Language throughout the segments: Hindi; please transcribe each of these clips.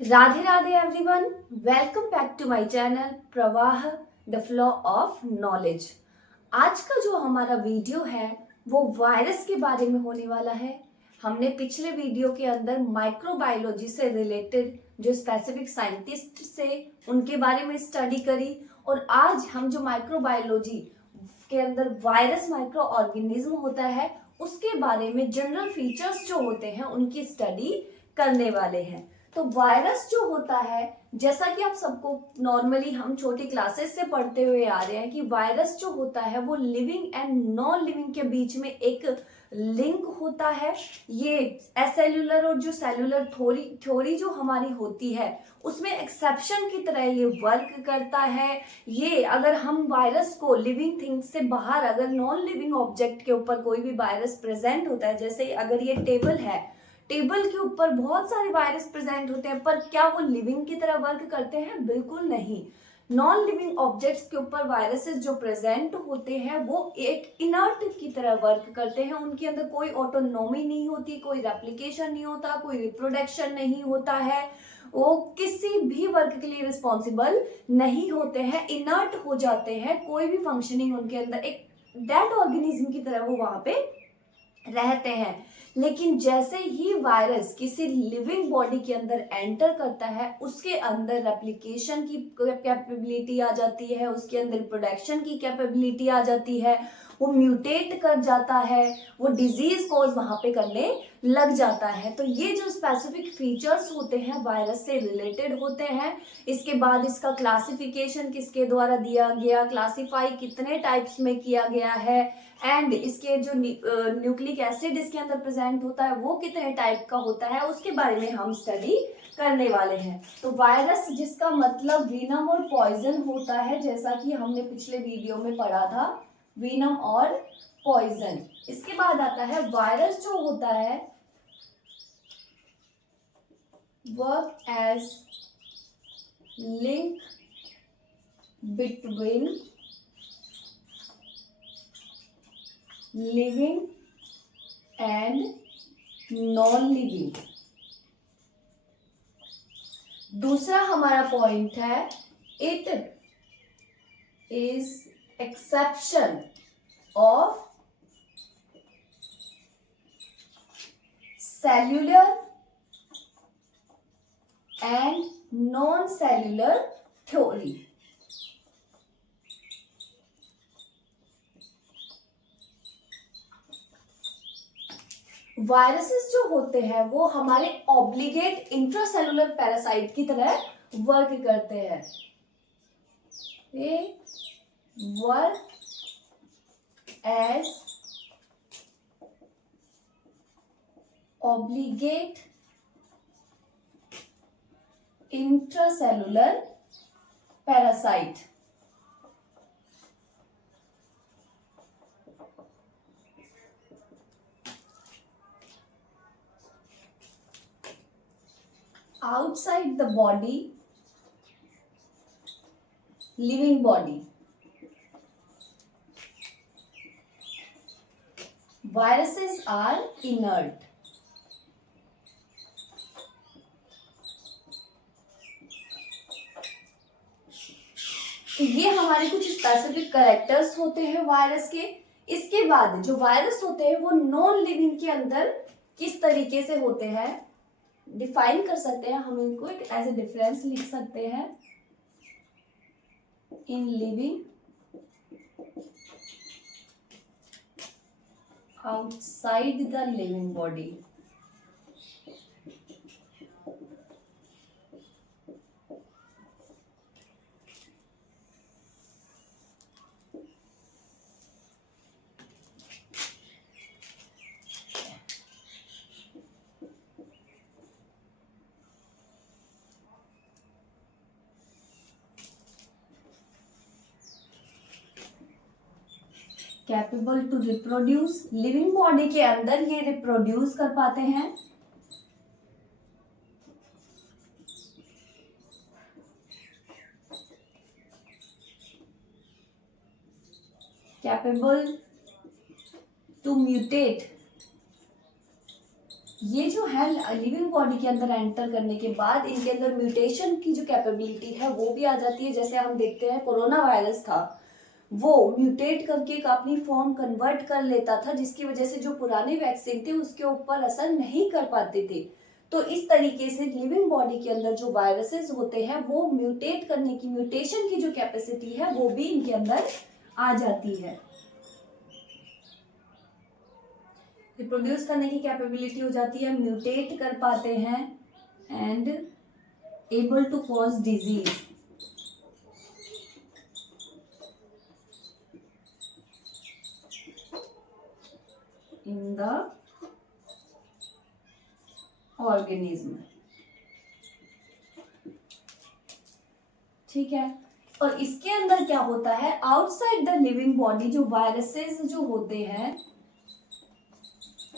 Radhe Radhe everyone, welcome back to my channel Pravah the flow of knowledge. आज का जो हमारा वीडियो है वो वायरस के बारे में होने वाला है। हमने पिछले वीडियो के अंदर माइक्रोबायोलॉजी से रिलेटेड जो स्पेसिफिक साइंटिस्ट से उनके बारे में स्टडी करी, और आज हम जो माइक्रोबायोलॉजी के अंदर वायरस माइक्रो ऑर्गेनिज्म होता है उसके बारे में जनरल फीचर्स जो होते हैं उनकी स्टडी करने वाले हैं। तो वायरस जो होता है, जैसा कि आप सबको नॉर्मली हम छोटी क्लासेस से पढ़ते हुए आ रहे हैं कि वायरस जो होता है वो लिविंग एंड नॉन लिविंग के बीच में एक लिंक होता है। ये एसेल्यूलर और जो सेल्यूलर थ्योरी जो हमारी होती है उसमें एक्सेप्शन की तरह ये वर्क करता है। ये अगर हम वायरस को लिविंग थिंग्स से बाहर, अगर नॉन लिविंग ऑब्जेक्ट के ऊपर कोई भी वायरस प्रेजेंट होता है, जैसे अगर ये टेबल है, टेबल के ऊपर बहुत सारे वायरस प्रेजेंट होते हैं, पर क्या वो लिविंग की तरह वर्क करते हैं? बिल्कुल नहीं। नॉन लिविंग ऑब्जेक्ट्स के ऊपर वायरसेस जो प्रेजेंट होते हैं वो एक इनर्ट की तरह वर्क करते हैं। उनके अंदर कोई ऑटोनॉमी नहीं होती, कोई रेप्लिकेशन नहीं होता, कोई रिप्रोडक्शन नहीं होता है, वो किसी भी वर्क के लिए रिस्पॉन्सिबल नहीं होते हैं, इनर्ट हो जाते हैं। कोई भी फंक्शनिंग उनके अंदर, एक डेड ऑर्गेनिज्म की तरह वो वहां पे रहते हैं। लेकिन जैसे ही वायरस किसी लिविंग बॉडी के अंदर एंटर करता है, उसके अंदर रेप्लिकेशन की कैपेबिलिटी आ जाती है, उसके अंदर प्रोडक्शन की कैपेबिलिटी आ जाती है, वो म्यूटेट कर जाता है, वो डिजीज कॉज वहां पे करने लग जाता है। तो ये जो स्पेसिफिक फीचर्स होते हैं वायरस से रिलेटेड होते हैं। इसके बाद इसका क्लासिफिकेशन किसके द्वारा दिया गया, क्लासिफाई कितने टाइप्स में किया गया है, एंड इसके जो न्यूक्लिक एसिड इसके अंदर प्रेजेंट होता है वो कितने टाइप का होता है, उसके बारे में हम स्टडी करने वाले हैं। तो वायरस जिसका मतलब वीनम और पॉइजन होता है, जैसा कि हमने पिछले वीडियो में पढ़ा था, वीनम और पॉइजन। इसके बाद आता है वायरस जो होता है work as link between living and non living. दूसरा हमारा पॉइंट है it is exception of cellular and non cellular theory. Viruses जो होते हैं वो हमारे ऑब्लिगेट इंट्रासेलुलर पैरासाइट की तरह वर्क करते हैं। ये work as obligate intracellular parasite. outside the body, living body. Viruses are inert. तो ये हमारे कुछ स्पेसिफिक कैरेक्टर्स होते हैं वायरस के। इसके बाद जो वायरस होते हैं वो नॉन लिविंग के अंदर किस तरीके से होते हैं डिफाइन कर सकते हैं हम इनको, एक एज ए डिफरेंस लिख सकते हैं। In living, outside the living body. Capable to reproduce, living body के अंदर ये रिप्रोड्यूस कर पाते हैं। कैपेबल टू म्यूटेट, ये जो है लिविंग बॉडी के अंदर एंटर करने के बाद इनके अंदर म्यूटेशन की जो कैपेबिलिटी है वो भी आ जाती है। जैसे हम देखते हैं कोरोना वायरस था, वो म्यूटेट करके एक अपनी फॉर्म कन्वर्ट कर लेता था, जिसकी वजह से जो पुराने वैक्सीन थे उसके ऊपर असर नहीं कर पाते थे। तो इस तरीके से लिविंग बॉडी के अंदर जो वायरसेस होते हैं वो म्यूटेट करने की, म्यूटेशन की जो कैपेसिटी है वो भी इनके अंदर आ जाती है। रिप्रोड्यूस करने की कैपेबिलिटी हो जाती है, म्यूटेट कर पाते हैं and able to cause disease. In the organism. ठीक है। और इसके अंदर क्या होता है, आउटसाइड द लिविंग बॉडी जो वायरसेस जो होते हैं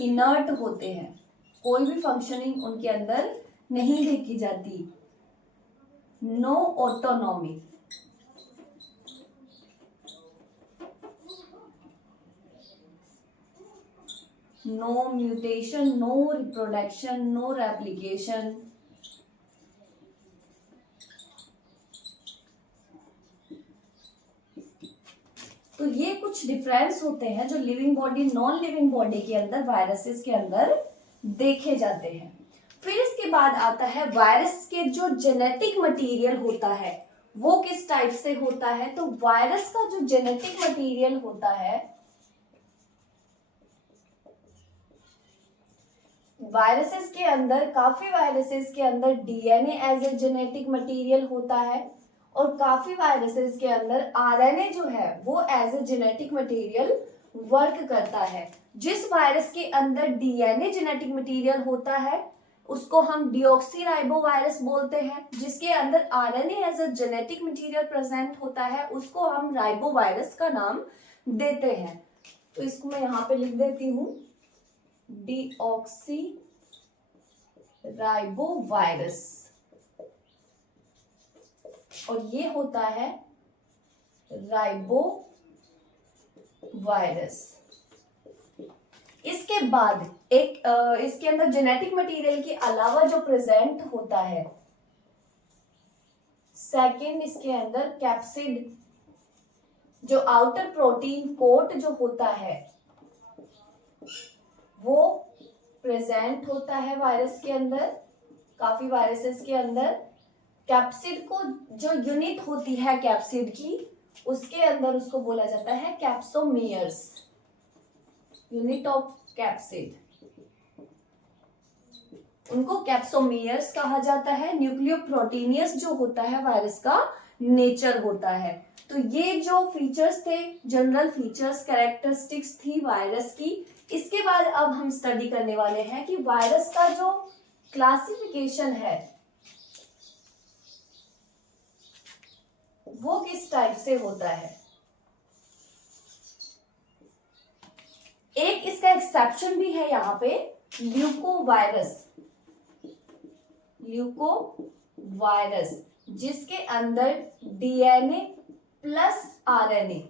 इनर्ट होते हैं, कोई भी फंक्शनिंग उनके अंदर नहीं देखी जाती। No autonomy, no mutation, no reproduction, no replication. तो ये कुछ डिफरेंस होते हैं जो living body non living body के अंदर वायरसेस के अंदर देखे जाते हैं। फिर इसके बाद आता है वायरस के जो जेनेटिक मटेरियल होता है वो किस टाइप से होता है। तो वायरस का जो जेनेटिक मटेरियल होता है, वायरसेस के अंदर, काफी वायरसेस के अंदर DNA as a genetic material होता है और काफी वायरसेस के अंदर आरएनए जो है वो as a genetic material work करता है। जिस वायरस के अंदर डीएनए जेनेटिक मटेरियल होता है उसको हम डीऑक्सीराइबो वायरस बोलते हैं, जिसके अंदर RNA as a genetic material present होता है उसको हम राइबो वायरस का नाम देते हैं। तो इसको मैं यहाँ पे लिख देती हूँ, डीऑक्सी राइबो वायरस, और ये होता है राइबो वायरस। इसके बाद एक इसके अंदर जेनेटिक मटेरियल के अलावा जो प्रेजेंट होता है, सेकंड इसके अंदर कैप्सिड, जो आउटर प्रोटीन कोट जो होता है वो प्रेजेंट होता है वायरस के अंदर, काफी वायरसेस के अंदर। कैप्सिड को जो यूनिट होती है कैप्सिड की, उसके अंदर उसको बोला जाता है कैप्सोमियर्स, यूनिट ऑफ कैप्सिड, उनको कैप्सोमियर्स कहा जाता है। न्यूक्लियोप्रोटीनियस जो होता है वायरस का नेचर होता है। तो ये जो फीचर्स थे, जनरल फीचर्स, कैरेक्टरिस्टिक्स थी वायरस की। इसके बाद अब हम स्टडी करने वाले हैं कि वायरस का जो क्लासिफिकेशन है वो किस टाइप से होता है। एक इसका एक्सेप्शन भी है यहाँ पे, ल्यूकोवायरस, ल्यूकोवायरस जिसके अंदर डीएनए प्लस आरएनए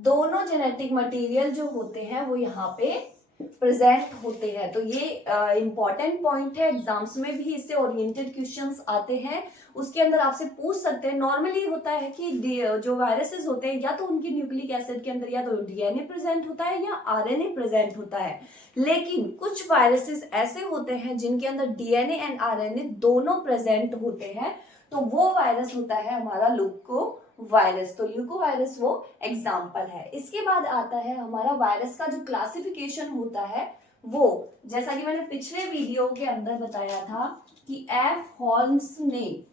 दोनों जेनेटिक मटेरियल जो होते हैं वो यहाँ पे प्रेजेंट होते हैं। तो ये इंपॉर्टेंट पॉइंट है, एग्जाम्स में भी इससे ओरिएंटेड क्वेश्चंस आते हैं। उसके अंदर आपसे पूछ सकते हैं, नॉर्मली होता है कि जो वायरसेस होते हैं या तो उनकी न्यूक्लिक एसिड के अंदर या तो डीएनए प्रेजेंट होता है या आरएनए प्रेजेंट होता है, लेकिन कुछ वायरसेस ऐसे होते हैं जिनके अंदर डीएनए एंड आरएनए दोनों प्रेजेंट होते हैं, तो वो वायरस होता है हमारा ल्यूको वायरस। तो ल्यूकोवायरस वो एग्जाम्पल है। इसके बाद आता है हमारा वायरस का जो क्लासिफिकेशन होता है वो, जैसा कि मैंने पिछले वीडियो के अंदर बताया था कि एफ हॉल्म्स ने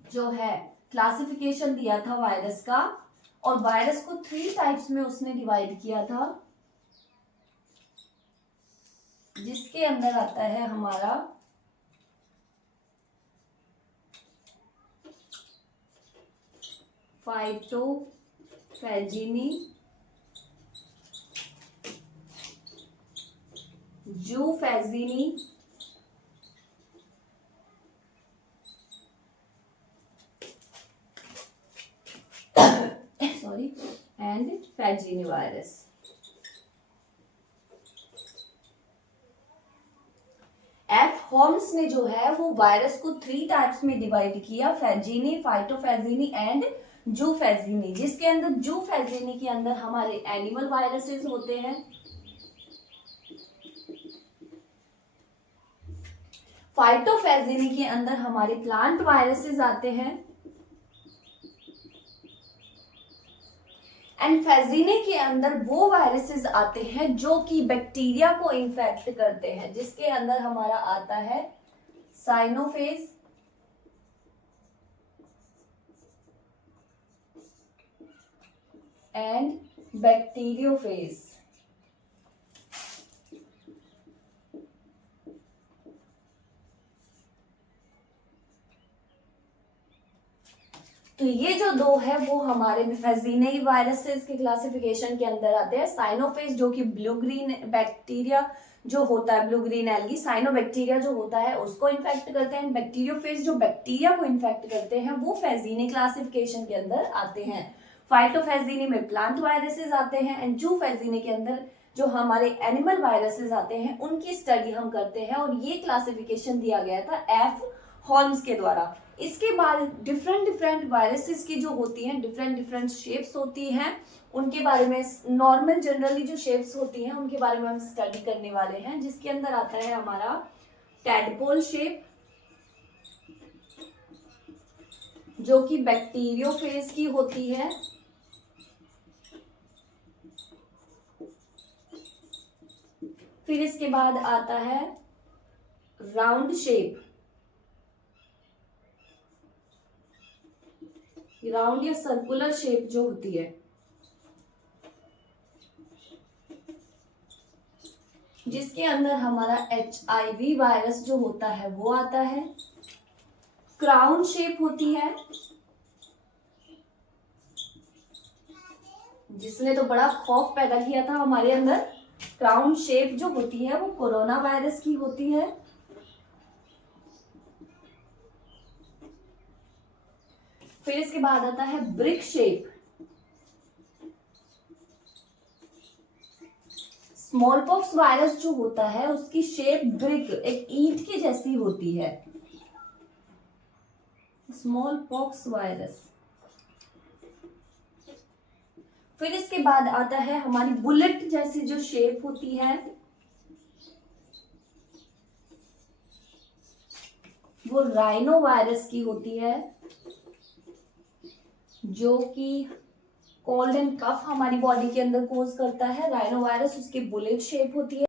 जो है क्लासिफिकेशन दिया था वायरस का, और वायरस को 3 टाइप्स में उसने डिवाइड किया था, जिसके अंदर आता है हमारा फाइटोफैजिनी, जूफैजिनी, सॉरी, एंड फैजिनी वायरस। होम्स ने जो है वो वायरस को 3 टाइप्स में डिवाइड किया, फेजिनी, फाइटोफेजिनी एंड जूफेजिनी, जिसके अंदर जूफेजिनी के अंदर हमारे एनिमल वायरसेस होते हैं, फाइटोफेजिनी के अंदर हमारे प्लांट वायरसेस आते हैं, एंड फेजिनी के अंदर वो वायरसेस आते हैं जो कि बैक्टीरिया को इन्फेक्ट करते हैं, जिसके अंदर हमारा आता है साइनोफेज एंड बैक्टीरियोफेज। तो ये जो दो है वो हमारे फेजिनी वायरसेस के क्लासिफिकेशन के अंदर आते हैं। साइनोफेज जो कि ब्लू ग्रीन बैक्टीरिया जो होता है, ब्लू ग्रीन एल्गी, साइनोबैक्टीरिया जो होता है उसको इन्फेक्ट करते हैं। बैक्टीरियोफेज जो बैक्टीरिया को इन्फेक्ट करते हैं वो फेजिनी क्लासिफिकेशन के अंदर आते हैं। फाइटोफेजिनी में प्लांट वायरसेस आते हैं एंड जूफेजिनी के अंदर जो हमारे एनिमल वायरसेस आते हैं उनकी स्टडी हम करते हैं, और ये क्लासिफिकेशन दिया गया था एफ हॉल्म्स के द्वारा। इसके बाद डिफरेंट डिफरेंट वायरसेस की जो होती हैं डिफरेंट डिफरेंट शेप्स होती हैं, उनके बारे में नॉर्मल जनरली जो शेप्स होती हैं उनके बारे में हम स्टडी करने वाले हैं, जिसके अंदर आता है हमारा टैडपोल शेप जो कि बैक्टीरियोफेज की होती है, फिर इसके बाद आता है राउंड शेप, राउंड या सर्कुलर शेप जो होती है, जिसके अंदर हमारा HIV वायरस जो होता है वो आता है। क्राउन शेप होती है, जिसने तो बड़ा खौफ पैदा किया था हमारे अंदर। क्राउन शेप जो होती है वो कोरोना वायरस की होती है। फिर इसके बाद आता है brick shape, small pox virus जो होता है उसकी शेप ब्रिक, एक ईंट की जैसी होती है, स्मॉल पॉक्स वायरस। फिर इसके बाद आता है हमारी बुलेट जैसी जो शेप होती है वो राइनो वायरस की होती है, जो कि कोल्ड एंड कफ हमारी बॉडी के अंदर कोज करता है। राइनो वायरस उसकी बुलेट शेप होती है।